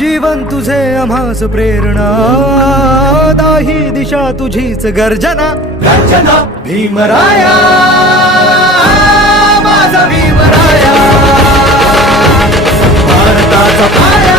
जीवन तुझे आम्हास प्रेरणा. दाही दिशा तुझीच गर्जना. गर्जना. भीमराया. माझा भीमराया. भारताचा पाया.